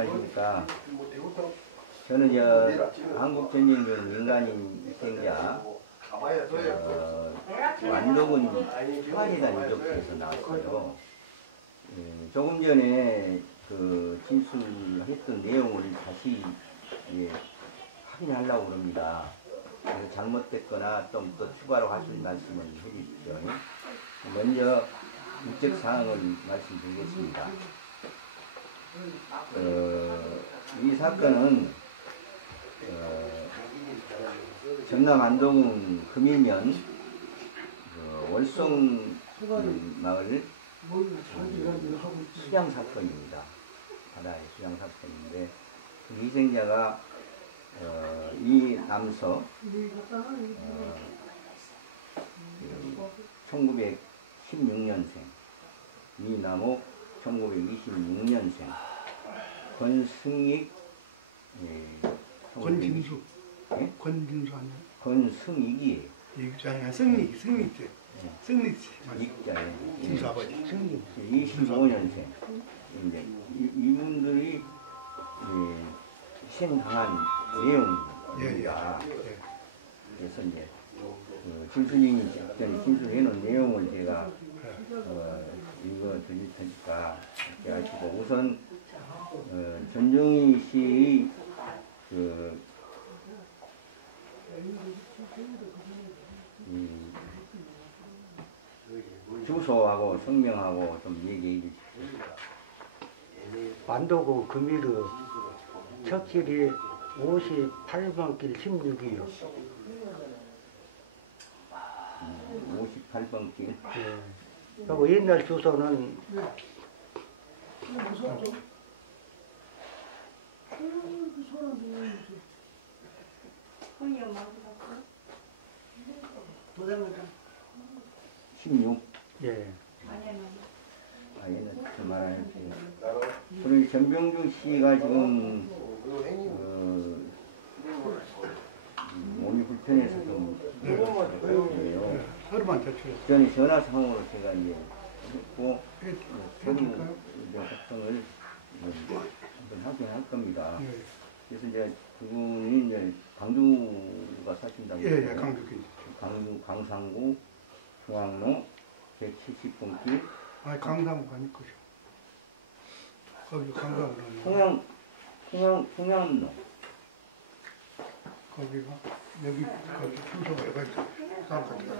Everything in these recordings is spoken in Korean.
안녕하십니까. 저는 한국전쟁 민간인 희생자 완독은 화리단 유족에서 나왔어요. 조금 전에 그 진술했던 내용을 다시 확인하려고 그럽니다. 그래서 잘못됐거나 좀 더 추가로 하실 말씀을 해주십시오. 먼저 우적 사항을 말씀드리겠습니다. 이 사건은 전남 안동은 금이면 월성 마을 수양 사건입니다. 바다의 수양 사건인데 그 희생자가 이남서 1916년생, 이남옥 1926년생, 권승익 권진수. 예? 권진수 아니야? 권승익이에요. 이잖아. 승리. 승리지. 익자예요. 진수 아버지. 승리. 25년생. 이제 이분들이 희생당한 내용입니다. 그래서 이제 진수님이 직전에 진술해놓은 내용을 제가 읽어드릴 테니까 이렇게 하시고, 우선 전종희 씨의 주소하고 성명하고 좀 얘기해 주십시오. 완도구 금이르 척실이 58번 길 16이요. 58번 길. 예. 그리고 옛날 주소는 도장을 16. 예. 얘는 그 말하는 그리고 전병주 씨가 지금 몸이 불편해서 좀 그래요. 하루만 대충. 전에 전화상으로 제가 이제 했고 서류 작성을 한번 확인할 겁니다. 그래서 이제 그분이 이제 광주가 사신다고. 예, 강주기. 광주 광산구 중앙로 170번길. 아, 강상구가 아닐 거죠. 거기 강상구는. 통영로. 거기가 여기 거기 순서가 여기 사람 같아요.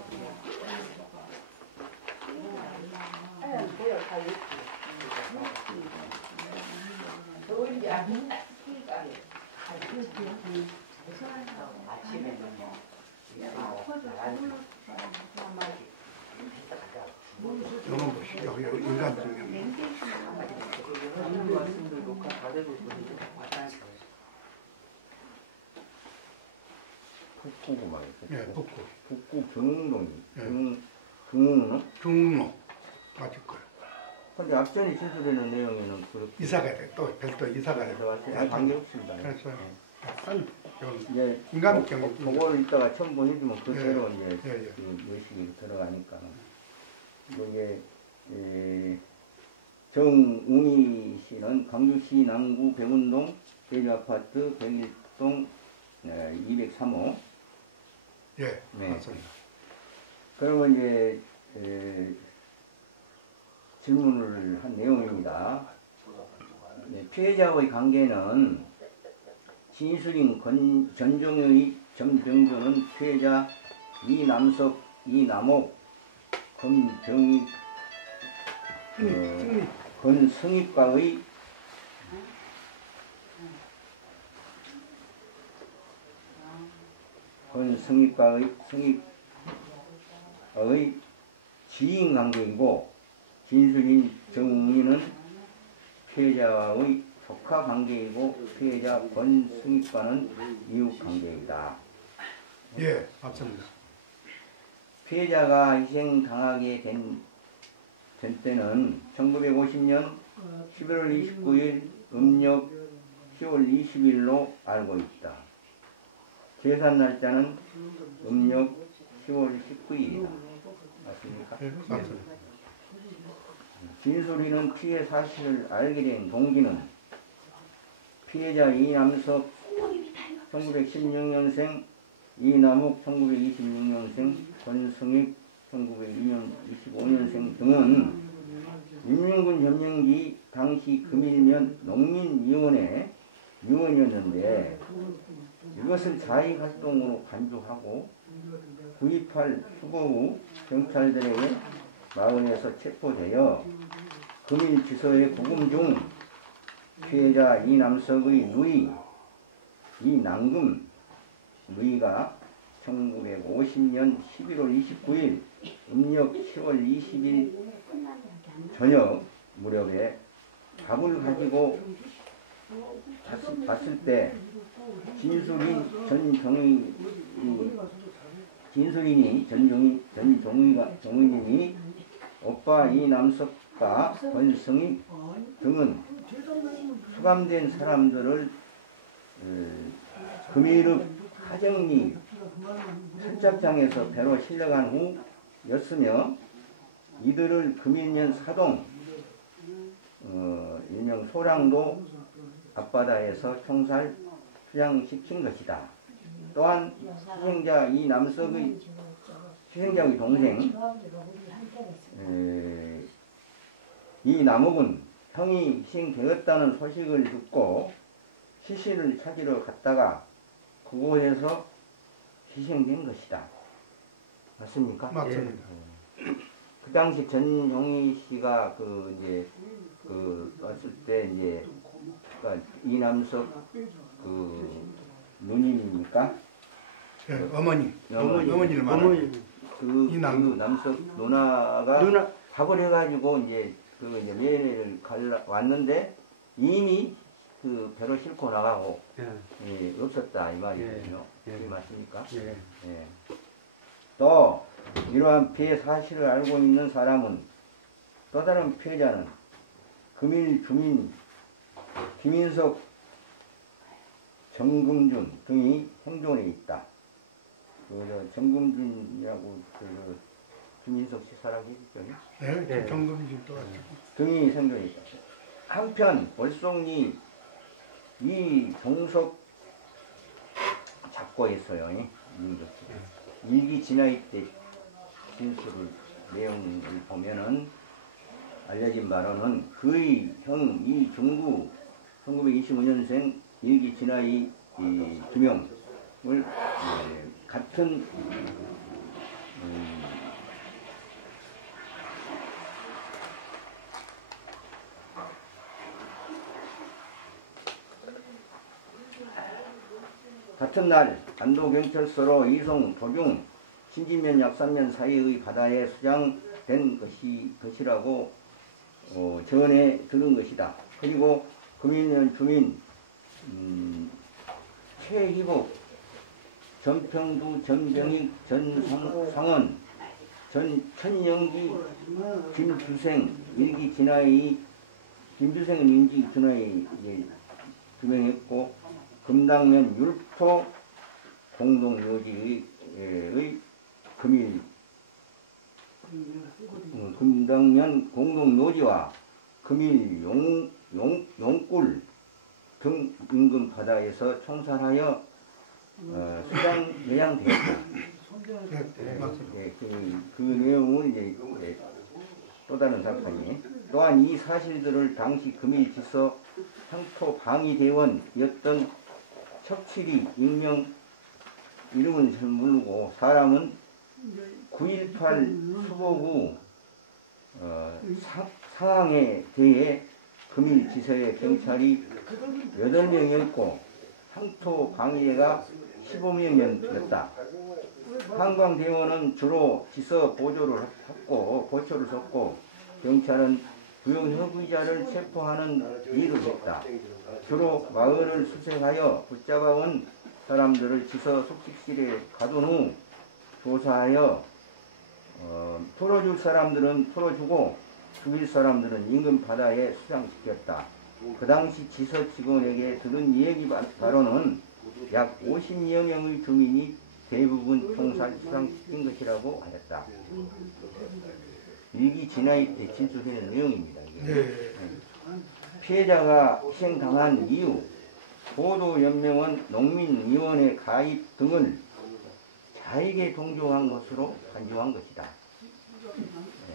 영원 보시 여기 인간적인. 북구구 말이죠. 예, 북구. 북구 경흥동이. 예. 경흥로? 중로 맞을 거예요. 근데 앞전에 진술되는 내용에는 그렇게 이사가 돼. 또 별도 이사가 돼. 관계없습니다. 그래서 약간 좀 이제 인간경. 그걸 이따가 첨부해주면 그대로 예. 이제 예. 그 의식이 들어가니까. 이게 정웅희 씨는 광주시 남구 백운동 제주아파트 101동 203호. 예, 네. 맞습니다. 그러면 이제 질문을 한 내용입니다. 피해자의 관계는 진술인 전종의 정병조는 피해자 이남석, 이남옥, 권병희, 권승익과의 지인 관계이고, 진술인 정웅이는 피해자의 조카 관계이고 피해자 권승익과는 이웃 관계이다. 예, 맞습니다. 피해자가 희생당하게 된 때는 1950년 11월 29일 음력 10월 20일로 알고 있다. 재산 날짜는 음력 10월 19일이다. 맞습니까? 예, 맞습니다. 진술이는 피해 사실을 알게 된 동기는 피해자 이남석 1916년생, 이남욱 1926년생, 권승익 1925년생 등은 인민군 점령기 당시 금일면 농민위원회 위원이었는데 이것을 자위활동으로 간주하고 9.28 수거 후 경찰들에게 마을에서 체포되어 금일지서에 구금 중 피해자 이남석의 누이 이남금 누이가 1950년 11월 29일 음력 10월 20일 저녁 무렵에 밥을 가지고 봤을 때 진술인이 정의님이 오빠 이남석과 권승희 등은 수감된 사람들을 금일읍 하정리 선착장에서 배로 실려간 후였으며 이들을 금일면 사동 일명 소량도 앞바다에서 총살 투양시킨 것이다. 또한 희생자의 동생 이남욱은 형이 희생되었다는 소식을 듣고 시신을 찾으러 갔다가 그곳에서 희생된 것이다. 맞습니까? 맞습니다. 그 당시 전용희 씨가 왔을 때 그러니까 이남석 누님입니까? 예, 어머니를 말하는 그 남석 누나가 밥을 해가지고 면회를 왔는데 이미 그 배로 싣고 나가고 없었다 이 말이거든요. 그게 맞습니까? 예. 또 이러한 피해 사실을 알고 있는 사람은 또 다른 피해자는 금일 주민 김인석, 정금준 등이 생존해 있다. 정금준이라고 김인석 씨 살아계시죠? 네, 정금준도 등이 생존해 있다. 한편 월송리 이종석 작고했어요. 일기 진화이 때 진술을 내용을 보면은 알려진 바로는 그의 형 이중구 1925년생 일기 진화이 두 명을 같은 같은 날 안도경찰서로 이송 도중 신진면 약 3년 사이의 바다에 수장된 것이라고 전해 들은 것이다. 그리고 금일면 주민 최희복, 전평두, 전병익, 전상원, 전천영기, 김주생, 일기 진화의 김주생은 일기 진화의 규명했고 금당면 율포 공동묘지의 금당면 공동묘지와 금일 용굴 등 인근 바다에서 총살하여 수장 예양되었다. 그 내용은 또 다른 사건이 또한 이 사실들을 당시 금일지서 향토방위대원이었던 척칠이 이름은 잘 모르고 사람은 9.18 수복 후 상황에 대해 금일지서의 경찰이 8명이었고 향토방위대가 15명이었다. 한광대원은 주로 지서 보초를 섰고 경찰은 부용협의자를 체포하는 일을 했다. 주로 마을을 수색하여 붙잡아온 사람들을 지서 숙식실에 가둔 후 조사하여 풀어줄 사람들은 풀어주고 죽일 사람들은 인근 바다에 수장시켰다. 그 당시 지서 직원에게 들은 이야기 바로는 약 50여 명의 주민이 대부분 총살 수장시킨 것이라고 하였다. 일기 진화이 때 진술하는 내용입니다. 피해자가 희생당한 이유, 보도연맹원 농민위원회 가입 등을 자익에 동조한 것으로 간주한 것이다.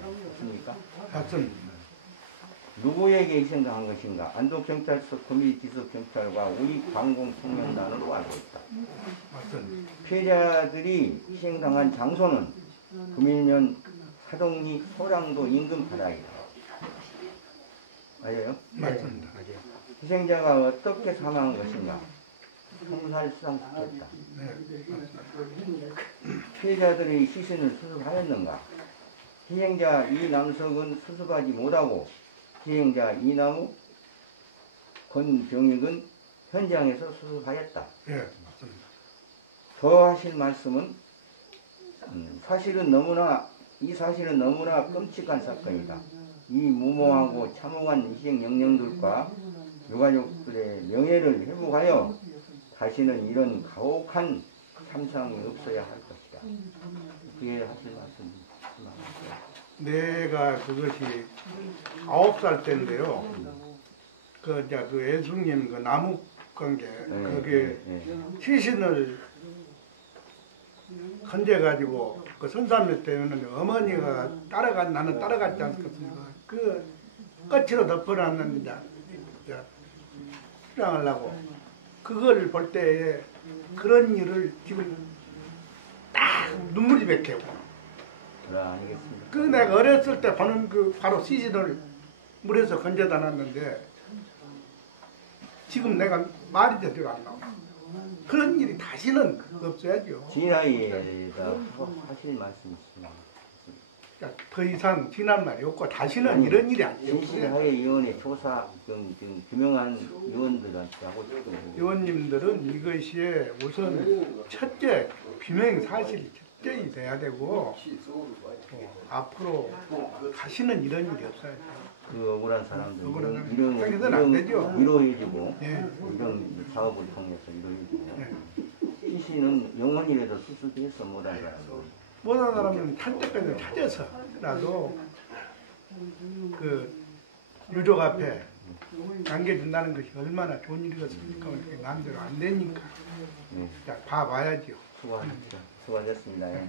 맞습니까? 맞습니다. 누구에게 희생당한 것인가? 안동경찰서 구미지속경찰과 우익관공청년단으로 알고 있다. 맞습니다. 피해자들이 희생당한 장소는 구밀면 사동리 소량도 인근 바다이다. 맞아요? 맞습니다. 맞아요. 희생자가 어떻게 사망한 것인가? 형살수상시켰다. 네, 맞습니다. 피해자들이 시신을 수습하였는가? 희생자 이남석은 수습하지 못하고 희생자 이나무 권병익은 현장에서 수습하였다. 예, 맞습니다. 더 하실 말씀은 이 사실은 너무나 끔찍한 사건이다. 이 무모하고 참혹한 희생 명령들과 유가족들의 명예를 회복하여 다시는 이런 가혹한 참상이 없어야 할 것이다. 그에 하실 말씀. 내가 그것이 9살 때인데요. 그 애숙님 그 나무 관계 거기에 시신을 건져가지고 그 선산묘 때문에 어머니가 나는 따라갔지 않겠습니까? 그 끝으로 덮어놨는데 이제 수량하려고 그걸 볼 때에 그런 일을 지금 딱 눈물이 맺히고 아니겠습니까? 그 내가 어렸을 때 보는 그 바로 시신을 물에서 건져다 놨는데 지금 내가 말이 제대로 안 나와. 그런 일이 다시는 없어야죠. 진아이에다 하실 말씀 있습니다. 더 이상 지난 말이 없고 다시는 이런 일이 안 없어요. 진실하게위원회 조사 규명한 위원들한테 하고 싶은 의원님들은 이것이 우선 첫째 규명 사실이 첫째이 돼야 되고 앞으로 다시는 이런 일이 없어요. 그 억울한 사람들 그래서는 안 되죠. 위로해주고 예. 이런 사업을 통해서 위로해주고 예. 시신은 영원이라도 수술해서 못한 사람들 모든 사람은 탈 때까지 찾아서라도 그 유족 앞에 남겨준다는 것이 얼마나 좋은 일이겠습니까? 이렇게 마음대로 안 되니까 자, 봐봐야죠. 수고하셨습니다. 예.